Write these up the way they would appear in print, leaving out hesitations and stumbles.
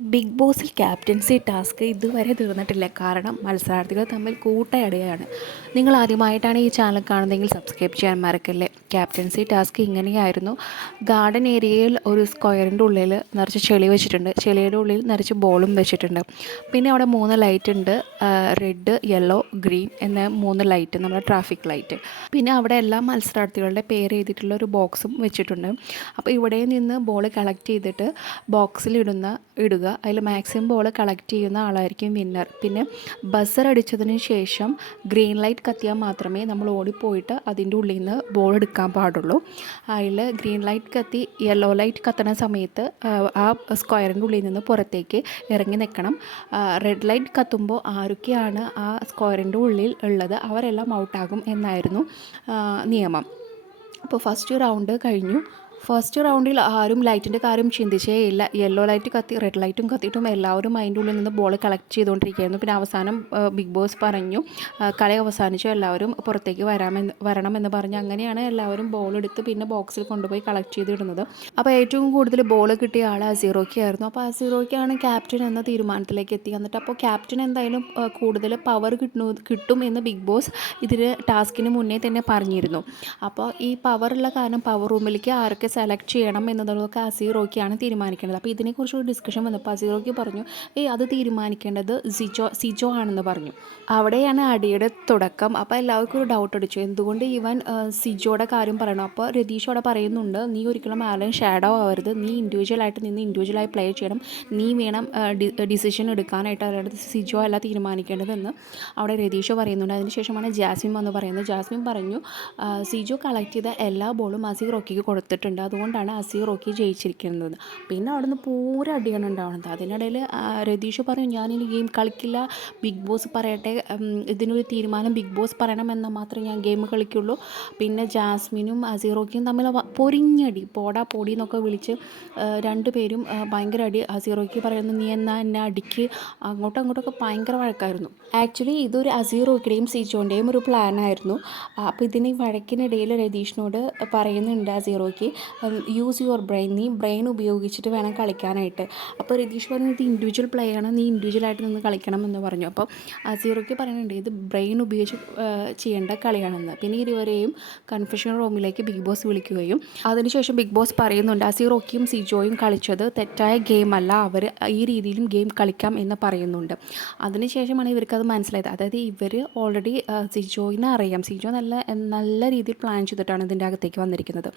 Big ബോസിൽ captaincy task ഇതുവരെ തീർന്നിട്ടില്ല. കാരണം മത്സരാർത്ഥികൾ തമ്മിൽ കൂട്ടയടിയാണ്. നിങ്ങൾ ആദ്യമായിട്ടാണ് ഈ ചാനൽ കാണുന്നതെങ്കിൽ സബ്സ്ക്രൈബ് ചെയ്യാൻ മറക്കല്ലേ. ക്യാപ്റ്റൻസി ടാസ്ക് ഇങ്ങനെയായിരുന്നു. ഗാർഡൻ ഏരിയയിൽ ഒരു സ്ക്വയറിൻ്റെ ഉള്ളിൽ നിറച്ച് ചെളി വെച്ചിട്ടുണ്ട്. ചെളിയുടെ ഉള്ളിൽ നിറച്ച് ബോളും വെച്ചിട്ടുണ്ട്. പിന്നെ അവിടെ 3 ലൈറ്റ് ഉണ്ട്. റെഡ്, യെല്ലോ, ഗ്രീൻ എന്ന 3 ലൈറ്റ്, നമ്മുടെ ട്രാഫിക് ലൈറ്റ്. പിന്നെ അവിടെ എല്ലാ മത്സരാർത്ഥികളുടെ പേര് എഴുതിയിട്ടുള്ള ഒരു ബോക്സും വെച്ചിട്ടുണ്ട്. അപ്പോൾ ഇവിടെ നിന്ന് ബോൾ കളക്ട് ചെയ്തിട്ട് ബോക്സിൽ ഇടുക. അതിൽ മാക്സിമം ബോൾ കളക്ട് ചെയ്യുന്ന ആളായിരിക്കും വിന്നർ. പിന്നെ ബസർ അടിച്ചതിന് ശേഷം ഗ്രീൻ ലൈറ്റ് കത്തിയാൽ മാത്രമേ നമ്മൾ ഓടിപ്പോയിട്ട് അതിൻ്റെ ഉള്ളിൽ നിന്ന് ബോൾ എടുക്കാൻ പാടുള്ളൂ. അതിൽ ഗ്രീൻ ലൈറ്റ് കത്തി യെല്ലോ ലൈറ്റ് കത്തുന്ന സമയത്ത് ആ സ്ക്വയറിൻ്റെ ഉള്ളിൽ നിന്ന് പുറത്തേക്ക് ഇറങ്ങി നിൽക്കണം. റെഡ് ലൈറ്റ് കത്തുമ്പോൾ ആരൊക്കെയാണ് ആ സ്ക്വയറിൻ്റെ ഉള്ളിൽ ഉള്ളത് അവരെല്ലാം ഔട്ടാകും എന്നായിരുന്നു നിയമം. അപ്പോൾ ഫസ്റ്റ് റൗണ്ട് കഴിഞ്ഞു. ഫസ്റ്റ് റൗണ്ടിൽ ആരും ലൈറ്റിൻ്റെ കാര്യം ചിന്തിച്ചേ ഇല്ല. യെല്ലോ ലൈറ്റ് കത്തി റെഡ് ലൈറ്റും കത്തിയിട്ടും എല്ലാവരും അതിൻ്റെ ഉള്ളിൽ നിന്ന് ബോൾ കളക്ട് ചെയ്തുകൊണ്ടിരിക്കുകയായിരുന്നു. പിന്നെ അവസാനം ബിഗ് ബോസ് പറഞ്ഞു കളി അവസാനിച്ചു, എല്ലാവരും പുറത്തേക്ക് വരണമെന്ന് പറഞ്ഞ് അങ്ങനെയാണ് എല്ലാവരും ബോൾ എടുത്ത് പിന്നെ ബോക്സിൽ കൊണ്ടുപോയി കളക്ട് ചെയ്തിടുന്നത്. അപ്പോൾ ഏറ്റവും കൂടുതൽ ബോൾ കിട്ടിയ ആൾ അസീറോയ്ക്ക് ആയിരുന്നു. അപ്പോൾ അസീറോയ്ക്കാണ് ക്യാപ്റ്റൻ എന്ന തീരുമാനത്തിലേക്ക് എത്തി. എന്നിട്ട് അപ്പോൾ ക്യാപ്റ്റൻ എന്തായാലും കൂടുതൽ പവർ കിട്ടും എന്ന് ബിഗ് ബോസ് ഇതിന് ടാസ്കിന് മുന്നേ തന്നെ പറഞ്ഞിരുന്നു. അപ്പോൾ ഈ പവറുള്ള കാരണം പവർ റൂമിലേക്ക് ആരൊക്കെ സെലക്ട് ചെയ്യണം എന്നതൊക്കെ അസീറോയ്ക്കാണ് തീരുമാനിക്കേണ്ടത്. അപ്പോൾ ഇതിനെക്കുറിച്ചൊരു ഡിസ്കഷൻ വന്നപ്പോൾ അസീറോയ്ക്ക് പറഞ്ഞു അത് തീരുമാനിക്കേണ്ടത് സിജോ ആണെന്ന് പറഞ്ഞു. അവിടെയാണ് അടിയുടെ തുടക്കം. അപ്പോൾ എല്ലാവർക്കും ഒരു ഡൗട്ട് അടിച്ചു, എന്തുകൊണ്ട് ഇവൻ സിജോയുടെ കാര്യം പറയണം. അപ്പോൾ രതീഷ് അവിടെ പറയുന്നുണ്ട്, നീ ഒരിക്കലും ആരും ഷാഡോ ആവരുത്, നീ ഇൻഡിവിജ്വലായിട്ട് നിന്ന് ഇൻഡിവിജ്വലായി പ്ലേ ചെയ്യണം, നീ വേണം ഡിസിഷൻ എടുക്കാനായിട്ട്, അതായത് സിജോ അല്ല തീരുമാനിക്കേണ്ടതെന്ന് അവിടെ രതീഷ് പറയുന്നുണ്ട്. അതിനുശേഷമാണ് ജാസ്മിൻ വന്ന് പറയുന്നത്. ജാസ്മിൻ പറഞ്ഞു സിജോ കളക്ട് ചെയ്ത എല്ലാ ബോളും അസീറോയ്ക്ക് കൊടുത്തിട്ടുണ്ട്, അതുകൊണ്ടാണ് അസീറോയ്ക്ക് ജയിച്ചിരിക്കുന്നത്. പിന്നെ അവിടെ നിന്ന് പൂര അടിയാണ് ഉണ്ടാവുന്നത്. അതിനിടയിൽ രതീഷ് പറഞ്ഞു, ഞാനിനി ഗെയിം കളിക്കില്ല, ബിഗ് ബോസ് പറയട്ടെ, ഇതിനൊരു തീരുമാനം ബിഗ് ബോസ് പറയണമെന്നാൽ മാത്രമേ ഞാൻ ഗെയിം കളിക്കുള്ളൂ. പിന്നെ ജാസ്മിനും അസീറോയ്ക്കും തമ്മിൽ പൊരിഞ്ഞടി, പോടാ പൊടി എന്നൊക്കെ വിളിച്ച് രണ്ടുപേരും ഭയങ്കര അടി. അസീറോയ്ക്ക് പറയുന്നു, നീ എന്നാ എന്നെ അടിക്ക്, അങ്ങോട്ടൊക്കെ ഭയങ്കര വഴക്കായിരുന്നു. ആക്ച്വലി ഇതൊരു അസീറോയ്ക്കുടെയും സിജോൻ്റെയും ഒരു പ്ലാനായിരുന്നു. അപ്പോൾ ഇതിന് വഴക്കിനിടയിൽ രതീഷിനോട് പറയുന്നുണ്ട് അസീറോയ്ക്ക്, യൂസ് യുവർ ബ്രെയിൻ, നീ ബ്രെയിൻ ഉപയോഗിച്ചിട്ട് വേണം കളിക്കാനായിട്ട്. അപ്പോൾ രതീഷ് പറഞ്ഞു, ഇത് ഇൻഡിവിജ്വൽ പ്ലേ ആണ്, നീ ഇൻഡിവിജ്വലായിട്ട് നിന്ന് കളിക്കണം എന്ന് പറഞ്ഞു. അപ്പോൾ അസീറോയ്ക്ക് പറയുന്നുണ്ട് ഇത് ബ്രെയിൻ ഉപയോഗിച്ച് ചെയ്യേണ്ട കളിയാണെന്ന്. പിന്നെ ഇരുവരെയും കൺഫെഷൻ റൂമിലേക്ക് ബിഗ് ബോസ് വിളിക്കുകയും അതിനുശേഷം ബിഗ് ബോസ് പറയുന്നുണ്ട് അസീറോയ്ക്കും സിജോയും കളിച്ചത് തെറ്റായ ഗെയിം അല്ല, അവർ ഈ രീതിയിലും ഗെയിം കളിക്കാം എന്ന് പറയുന്നുണ്ട്. അതിനുശേഷമാണ് ഇവർക്കത് മനസ്സിലായത്. അതായത് ഇവർ ഓൾറെഡി സിജോയിനെ അറിയാം, സിജോ നല്ല രീതിയിൽ പ്ലാൻ ചെയ്തിട്ടാണ് ഇതിൻ്റെ അകത്തേക്ക് വന്നിരിക്കുന്നത്.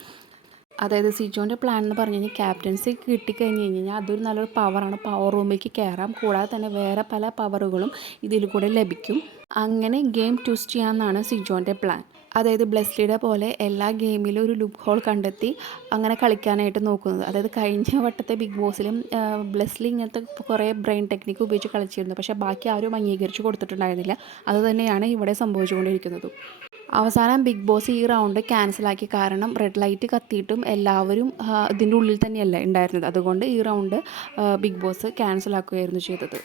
അതായത് സിജോൻ്റെ പ്ലാൻ എന്ന് പറഞ്ഞു കഴിഞ്ഞാൽ ക്യാപ്റ്റൻസി കിട്ടിക്കഴിഞ്ഞ് കഴിഞ്ഞാൽ അതൊരു നല്ലൊരു പവറാണ്, പവർ റൂമിലേക്ക് കയറാം, കൂടാതെ തന്നെ വേറെ പല പവറുകളും ഇതിൽ കൂടെ ലഭിക്കും. അങ്ങനെ ഗെയിം ട്വിസ്റ്റ് ചെയ്യാമെന്നാണ് സിജോൻ്റെ പ്ലാൻ. അതായത് ബ്ലെസ്ലിയുടെ പോലെ എല്ലാ ഗെയിമിലും ഒരു ലൂപ്പ് ഹോൾ കണ്ടെത്തി അങ്ങനെ കളിക്കാനായിട്ട് നോക്കുന്നത്. അതായത് കഴിഞ്ഞ വട്ടത്തെ ബിഗ് ബോസിലും ബ്ലെസ്ലി ഇങ്ങനത്തെ കുറേ ബ്രെയിൻ ടെക്നിക്ക് ഉപയോഗിച്ച് കളിച്ചിരുന്നു, പക്ഷേ ബാക്കി ആരും അംഗീകരിച്ച് കൊടുത്തിട്ടുണ്ടായിരുന്നില്ല. അതുതന്നെയാണ് ഇവിടെ സംഭവിച്ചുകൊണ്ടിരിക്കുന്നത്. അവസാനം ബിഗ് ബോസ് ഈ റൗണ്ട് ക്യാൻസലാക്കി. കാരണം റെഡ് ലൈറ്റ് കത്തിയിട്ടും എല്ലാവരും ഇതിൻ്റെ ഉള്ളിൽ തന്നെയല്ല ഉണ്ടായിരുന്നത്. അതുകൊണ്ട് ഈ റൗണ്ട് ബിഗ് ബോസ് ക്യാൻസലാക്കുകയായിരുന്നു ചെയ്തത്.